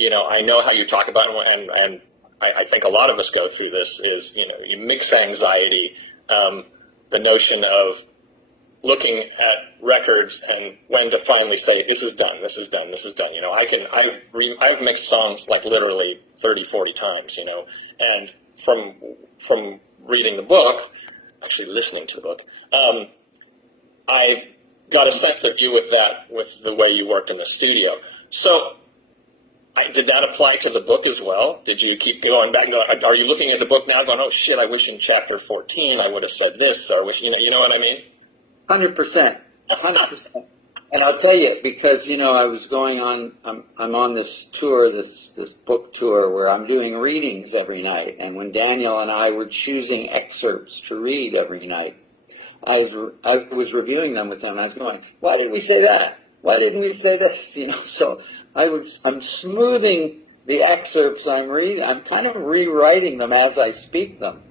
I know how you talk about it, and I think a lot of us go through this, is, you mix anxiety, the notion of looking at records and when to finally say, this is done, this is done, this is done. I've mixed songs like literally 30, 40 times, and from reading the book, actually listening to the book, I got a sense of you with the way you worked in the studio. So did that apply to the book as well? Did you keep going back? Are you looking at the book now going, oh shit, I wish in chapter 14 I would have said this, or I wish, you know what I mean? 100%. 100%. And I'll tell you, because, I was going on, I'm on this tour, this book tour, where I'm doing readings every night. And when Daniel and I were choosing excerpts to read every night, I was reviewing them with him, and I was going, why did we say that? Why didn't we say this? So I'm smoothing the excerpts I'm reading. I'm kind of rewriting them as I speak them.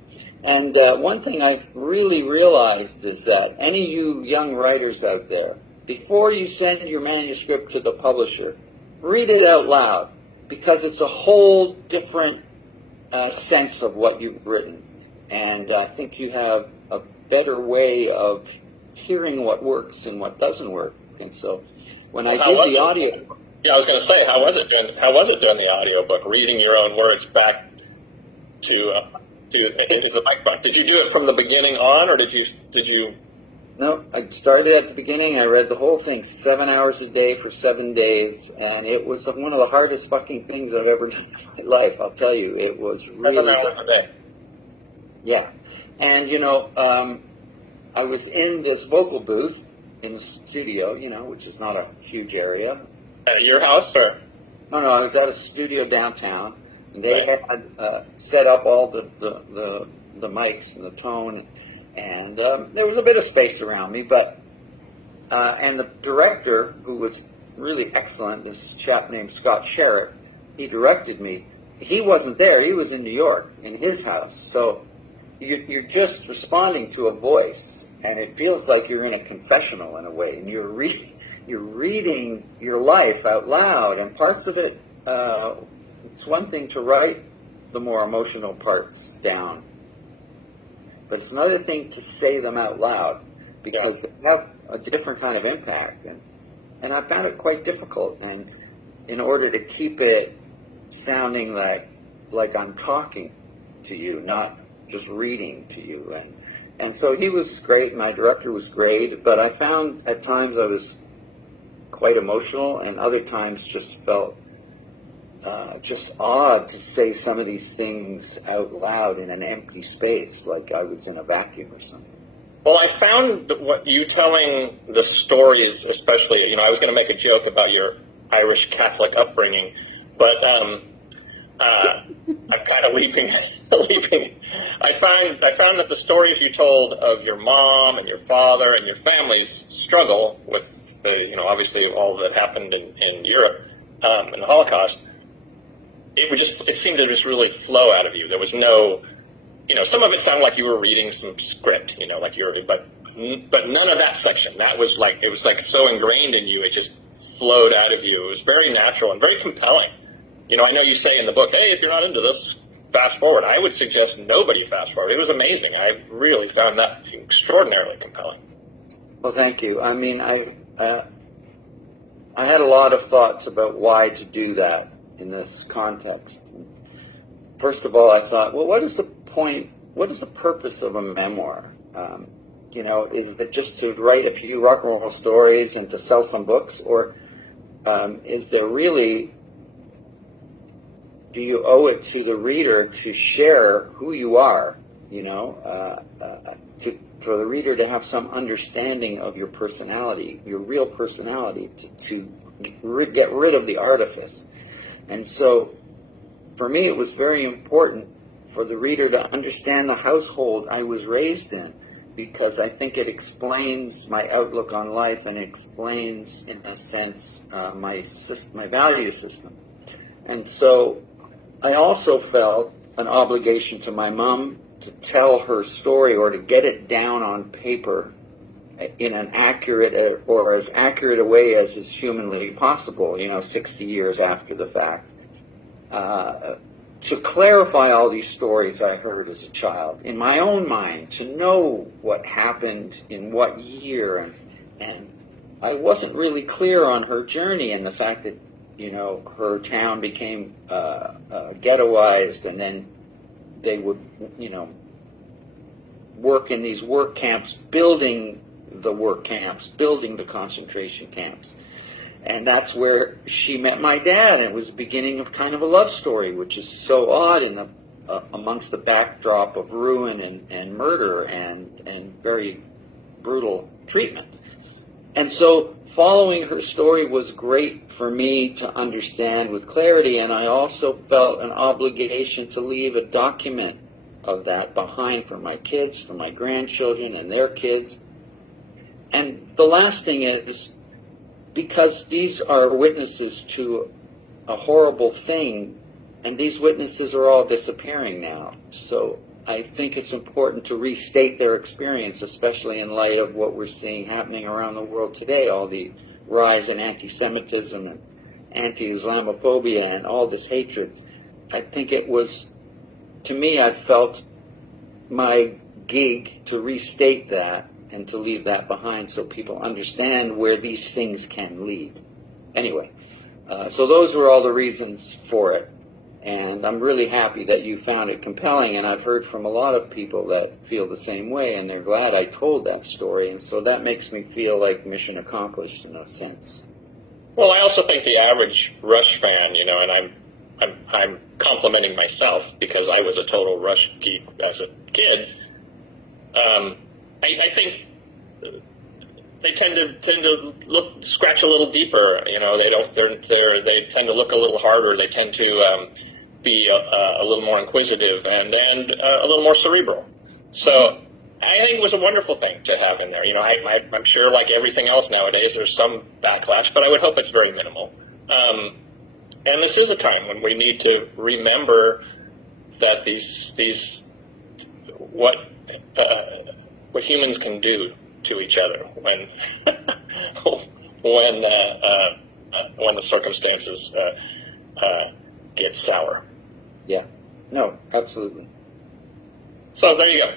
And one thing I've really realized is that any of you young writers out there, before you send your manuscript to the publisher, read it out loud, because it's a whole different sense of what you've written. And I think you have a better way of hearing what works and what doesn't work. And so when I did the audio... Yeah, I was going to say, how was it doing the audiobook, reading your own words back to the microphone? Did you do it from the beginning on, or did you? No, I started at the beginning. I read the whole thing 7 hours a day for 7 days, and it was one of the hardest fucking things I've ever done in my life. I'll tell you, it was really 7 hours a day. Yeah, and I was in this vocal booth in the studio, which is not a huge area. At your house, or? No, I was at a studio downtown. And they had set up all the mics and the tone, and there was a bit of space around me, but and the director, who was really excellent, this chap named Scott Sherritt, he directed me. He wasn't there; he was in New York in his house. So you're just responding to a voice, and it feels like you're in a confessional in a way, and you're reading your life out loud, and parts of it. It's one thing to write the more emotional parts down, but it's another thing to say them out loud, because they have a different kind of impact, and I found it quite difficult. And in order to keep it sounding like I'm talking to you, not just reading to you, and so he was great, my director was great, but I found at times I was quite emotional, and other times just felt just odd to say some of these things out loud in an empty space, like I was in a vacuum or something. Well, I found that what you telling the stories, especially, I was going to make a joke about your Irish Catholic upbringing, but I'm kind of leaping. I found that the stories you told of your mom and your father and your family's struggle with, obviously all that happened in Europe in the Holocaust, it seemed to just really flow out of you. There was no, some of it sounded like you were reading some script, but none of that section. It was like so ingrained in you, it just flowed out of you. It was very natural and very compelling. I know you say in the book, hey, if you're not into this, fast forward. I would suggest nobody fast forward. It was amazing. I really found that extraordinarily compelling. Well, thank you. I mean, I had a lot of thoughts about why to do that in this context. First of all, I thought, well, what is the point? What is the purpose of a memoir? Is it just to write a few rock and roll stories and to sell some books, or is there really? Do you owe it to the reader to share who you are? For the reader to have some understanding of your personality, your real personality, to get rid of the artifice. And so, for me, it was very important for the reader to understand the household I was raised in, because I think it explains my outlook on life and explains, in a sense, my value system. And so, I also felt an obligation to my mom to tell her story, or to get it down on paper in an accurate, or as accurate a way as is humanly possible, 60 years after the fact. to clarify all these stories I heard as a child in my own mind, to know what happened in what year, and I wasn't really clear on her journey and the fact that, you know, her town became ghettoized, and then they would, you know, work in these work camps, building the work camps, building the concentration camps. And that's where she met my dad, and it was the beginning of kind of a love story, which is so odd in amongst the backdrop of ruin and murder and very brutal treatment. And so following her story was great for me to understand with clarity, and I also felt an obligation to leave a document of that behind for my kids, for my grandchildren and their kids. And the last thing is, because these are witnesses to a horrible thing, and these witnesses are all disappearing now. So I think it's important to restate their experience, especially in light of what we're seeing happening around the world today, all the rise in anti-Semitism and anti-Islamophobia and all this hatred. I think it was, to me, I felt my gig to restate that and to leave that behind so people understand where these things can lead. Anyway, so those were all the reasons for it. And I'm really happy that you found it compelling, and I've heard from a lot of people that feel the same way, and they're glad I told that story, and so that makes me feel like mission accomplished in a sense. Well, I also think the average Rush fan, you know, and I'm complimenting myself because I was a total Rush geek as a kid. I think they tend to scratch a little deeper. You know, they tend to look a little harder. They tend to be a little more inquisitive and a little more cerebral. So I think it was a wonderful thing to have in there. You know, I'm sure, like everything else nowadays, there's some backlash, but I would hope it's very minimal. And this is a time when we need to remember that what humans can do to each other when when the circumstances get sour. Yeah. No, absolutely. So there you go.